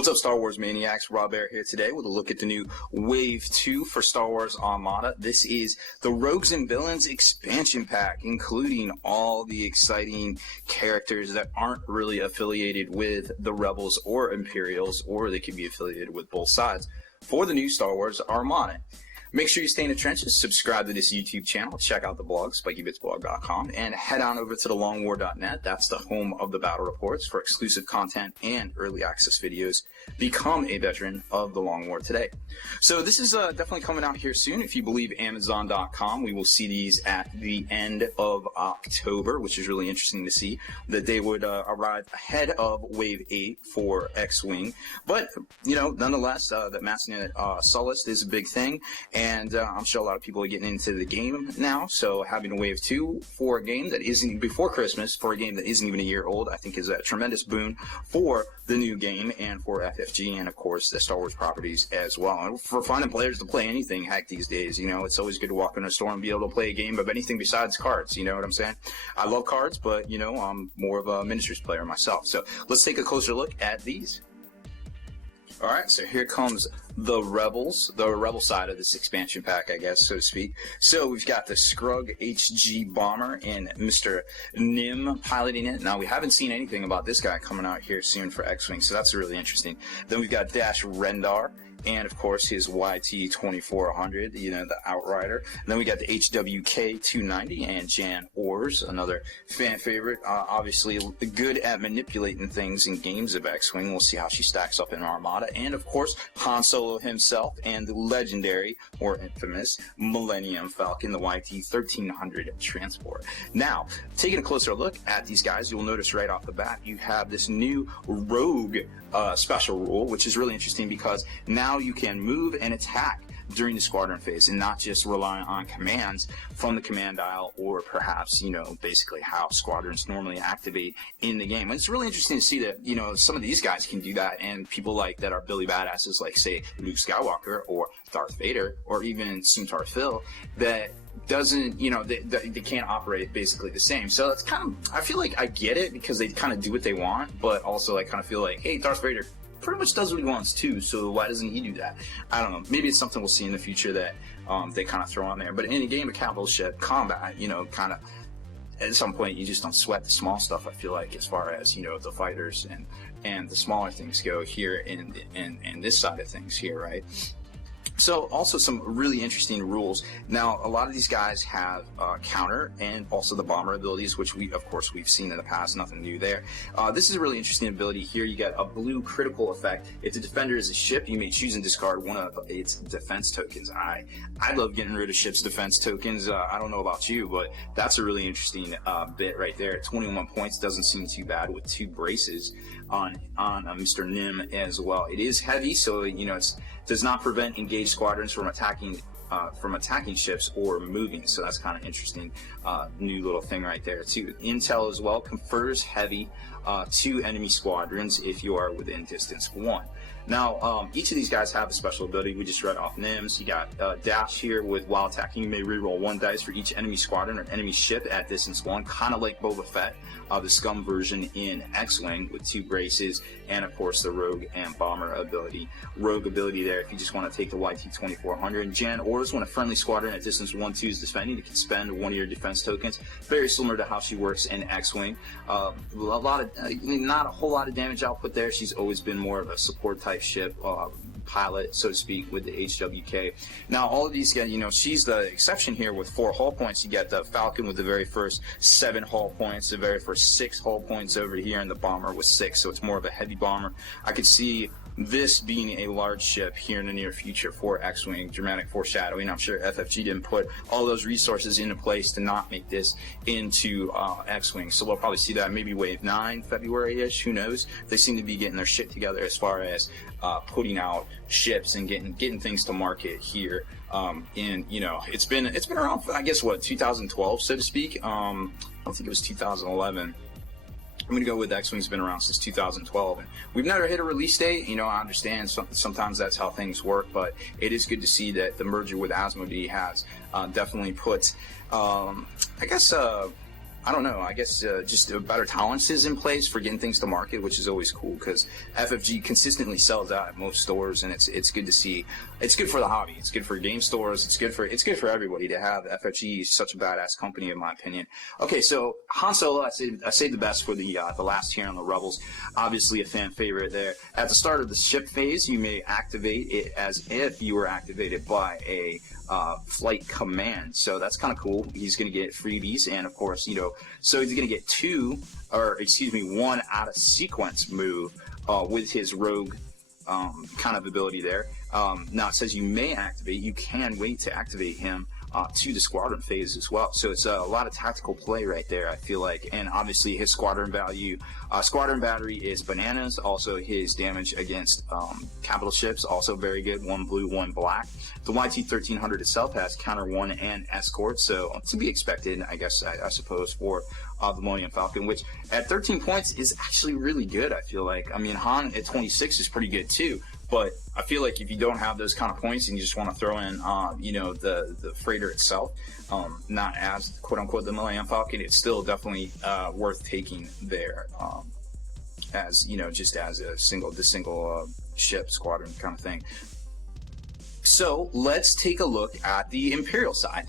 What's up, Star Wars Maniacs? Rob Bear here today with a look at the new Wave 2 for Star Wars Armada. This is the Rogues and Villains expansion pack, including all the exciting characters that aren't really affiliated with the Rebels or Imperials, or they can be affiliated with both sides, for the new Star Wars Armada. Make sure you stay in the trenches, subscribe to this YouTube channel, check out the blog, spikybitsblog.com, and head on over to thelongwar.net. That's the home of the battle reports for exclusive content and early access videos. Become a veteran of the Long War today. So this is definitely coming out here soon. If you believe Amazon.com, we will see these at the end of October, which is really interesting to see that they would arrive ahead of Wave 8 for X-Wing. But, you know, nonetheless, that Massnet Sullust is a big thing. And I'm sure a lot of people are getting into the game now, so having a Wave 2 for a game that isn't before Christmas, for a game that isn't even a year old, I think is a tremendous boon for the new game and for FFG and, of course, the Star Wars properties as well. And for finding players to play anything, heck, these days, you know, it's always good to walk in a store and be able to play a game of anything besides cards, you know what I'm saying? I love cards, but, you know, I'm more of a miniatures player myself. So let's take a closer look at these. Alright, so here comes the Rebels, the Rebel side of this expansion pack, I guess, so to speak. So we've got the Scrug HG Bomber and Mr. Nim piloting it. Now, we haven't seen anything about this guy coming out here soon for X-Wing, so that's really interesting. Then we've got Dash Rendar, and of course his YT-2400, you know, the Outrider. And then we got the HWK-290 and Jan Ors, another fan favorite. Obviously good at manipulating things in games of X-Wing. We'll see how she stacks up in Armada. And of course Han Solo himself and the legendary or infamous Millennium Falcon, the YT-1300 transport. Now, taking a closer look at these guys, you'll notice right off the bat you have this new Rogue special rule, which is really interesting because now you can move and attack during the squadron phase and not just rely on commands from the command dial or perhaps, you know, basically how squadrons normally activate in the game. And it's really interesting to see that, you know, some of these guys can do that, and people like that are Billy badasses like, say, Luke Skywalker or Darth Vader or even Suntar Phil that doesn't, you know, they can't operate basically the same. So it's kind of, I feel like I get it because they kind of do what they want, but also I kind of feel like, hey, Darth Vader pretty much does what he wants too, so why doesn't he do that? I don't know. Maybe it's something we'll see in the future that they kind of throw on there. But in a game of capital ship combat, you know, kind of at some point you just don't sweat the small stuff, I feel like, as far as, you know, the fighters and the smaller things go here in this side of things here, right? So also some really interesting rules. Now, a lot of these guys have counter and also the bomber abilities, which we've seen in the past, nothing new there. This is a really interesting ability here. You get a blue critical effect. If the defender is a ship, you may choose and discard one of its defense tokens. I love getting rid of ships' defense tokens. I don't know about you, but that's a really interesting bit right there. 21 points doesn't seem too bad with 2 braces on Mr. Nim as well. It is heavy, so, you know, it does not prevent engaged squadrons from attacking ships or moving, so that's kind of interesting. New little thing right there too. Intel as well confers heavy to enemy squadrons if you are within distance 1. Now, each of these guys have a special ability. We just read off Nims. You got Dash here with while attacking, you may reroll 1 dice for each enemy squadron or enemy ship at distance 1, kind of like Boba Fett, the Scum version in X-Wing with 2 braces, and of course the Rogue and Bomber ability. Rogue ability there if you just want to take the YT-2400. Jan Ors, when a friendly squadron at distance 1-2 is defending, you can spend 1 of your defense tokens. Very similar to how she works in X-Wing. Not a whole lot of damage output there. She's always been more of a support type ship, pilot, so to speak, with the HWK. Now, all of these guys, you know, she's the exception here with 4 hull points. You get the Falcon with the very first 7 hull points, the very first 6 hull points over here, and the Bomber with 6, so it's more of a heavy bomber. I could see this being a large ship here in the near future for X-Wing. Dramatic foreshadowing. I'm sure FFG didn't put all those resources into place to not make this into X-Wing, so we'll probably see that maybe Wave 9, February-ish, who knows. They seem to be getting their shit together as far as putting out ships and getting things to market here. And, you know, it's been around, I guess, what, 2012, so to speak. I don't think it was 2011. I'm going to go with X-Wing's been around since 2012, and we've never hit a release date. You know, I understand sometimes that's how things work, but it is good to see that the merger with Asmodee has definitely put, I guess, I don't know, I guess just better tolerances in place for getting things to market, which is always cool because FFG consistently sells out at most stores, and it's good to see. It's good for the hobby. It's good for game stores. It's good for everybody to have FFG. Is such a badass company, in my opinion. Okay, so Han Solo, I saved the best for the last tier on the Rebels. Obviously, a fan favorite there. At the start of the ship phase, you may activate it as if you were activated by a flight command. So that's kind of cool. He's going to get freebies, and of course, so he's going to get one out of sequence move with his rogue kind of ability there. Now it says you may activate. You can wait to activate him to the squadron phase as well. So it's a lot of tactical play right there, I feel like. And obviously his squadron battery is bananas. Also his damage against capital ships, also very good. 1 blue, 1 black. The YT-1300 itself has counter 1 and escort, so to be expected, I guess, I suppose, for the Millennium Falcon, which at 13 points is actually really good, I feel like. I mean, Han at 26 is pretty good too. But I feel like if you don't have those kind of points and you just want to throw in, the freighter itself, not as quote-unquote the Millennium Falcon, it's still definitely worth taking there, as just as a single ship squadron kind of thing. So let's take a look at the Imperial side.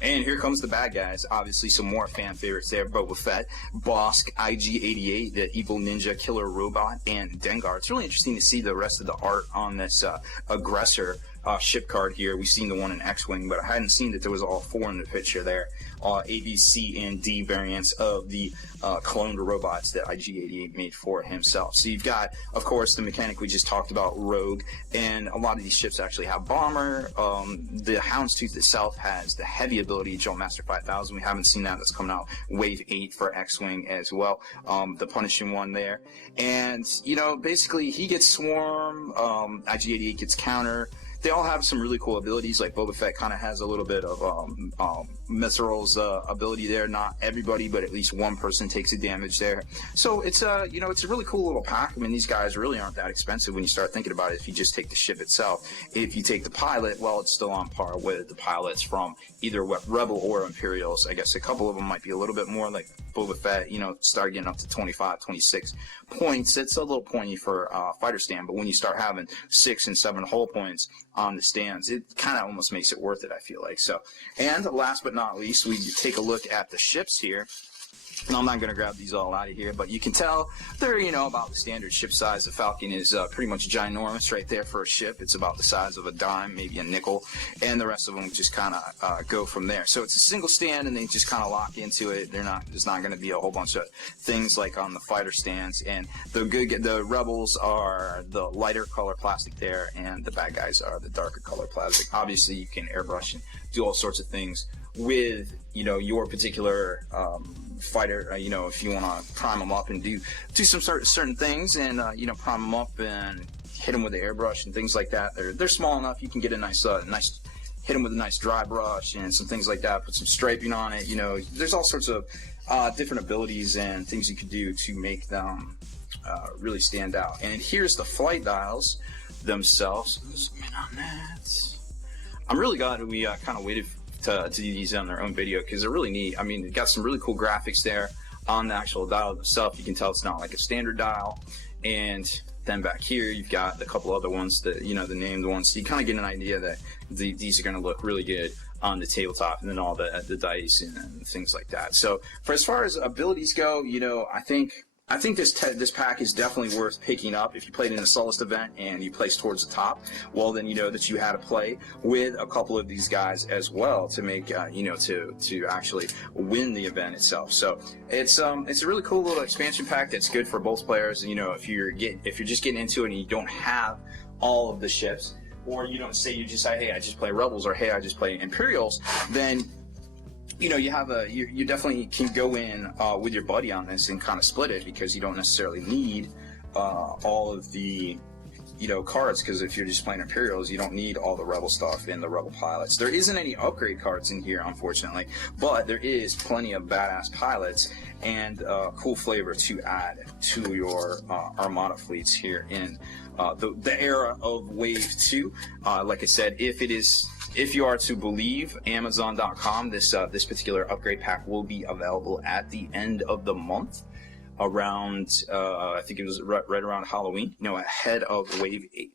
And here comes the bad guys. Obviously, some more fan favorites there. Boba Fett, Bosk, IG-88, the evil ninja killer robot, and Dengar. It's really interesting to see the rest of the art on this aggressor ship card here. We've seen the one in X-Wing, but I hadn't seen that there was all 4 in the picture there. A, B, C, and D variants of the cloned robots that IG-88 made for himself. So you've got, of course, the mechanic we just talked about, Rogue, and a lot of these ships actually have bomber. The Houndstooth itself has the heavy ability, Joe Master 5000. We haven't seen that. That's coming out Wave 8 for X-Wing as well. The punishing one there. And, basically he gets Swarm, IG-88 gets counter. They all have some really cool abilities, like Boba Fett kind of has a little bit of Mithril's ability there. Not everybody, but at least one person takes a damage there. So it's it's a really cool little pack. I mean, these guys really aren't that expensive when you start thinking about it. If you just take the ship itself, if you take the pilot, well, it's still on par with the pilots from either Rebel or Imperials. I guess a couple of them might be a little bit more, like Boba Fett, start getting up to 25, 26 points. It's a little pointy for fighter stand, but when you start having 6 and 7 hull points on the stands, it kind of almost makes it worth it, I feel like. So, and last but not least, we take a look at the ships here. And I'm not going to grab these all out of here, but you can tell they're, about the standard ship size. The Falcon is pretty much ginormous right there for a ship. It's about the size of a dime, maybe a nickel, and the rest of them just kind of go from there. So it's a single stand, and they just kind of lock into it. There's not going to be a whole bunch of things like on the fighter stands. And the Rebels are the lighter color plastic there, and the bad guys are the darker color plastic. Obviously, you can airbrush and do all sorts of things with your particular fighter. If you want to prime them up and do some certain things, and prime them up and hit them with the airbrush and things like that. They're small enough you can get a nice hit them with a nice dry brush and some things like that. Put some striping on it. There's all sorts of different abilities and things you can do to make them really stand out. And here's the flight dials themselves. Zoom in on that. I'm really glad we kind of waited to do these on their own video, because they're really neat. I mean, it got some really cool graphics there on the actual dial itself. You can tell it's not like a standard dial. And then back here, you've got a couple other ones that, the named ones. So you kind of get an idea that these are going to look really good on the tabletop, and then all the dice and things like that. So for as far as abilities go, I think this pack is definitely worth picking up. If you played in a Sullust event and you placed towards the top, well, then you know that you had to play with a couple of these guys as well to make to actually win the event itself. So it's a really cool little expansion pack that's good for both players. If you're just getting into it and you don't have all of the ships, or you don't say, you just say, hey, I just play Rebels, or hey, I just play Imperials, then you definitely can go in with your buddy on this and kind of split it, because you don't necessarily need all of the cards, because if you're just playing Imperials, you don't need all the Rebel stuff and the Rebel pilots. There isn't any upgrade cards in here, unfortunately, but there is plenty of badass pilots and cool flavor to add to your Armada fleets here in the era of Wave 2. Like I said, if if you are to believe Amazon.com, this particular upgrade pack will be available at the end of the month, around I think it was right around Halloween, ahead of Wave 8.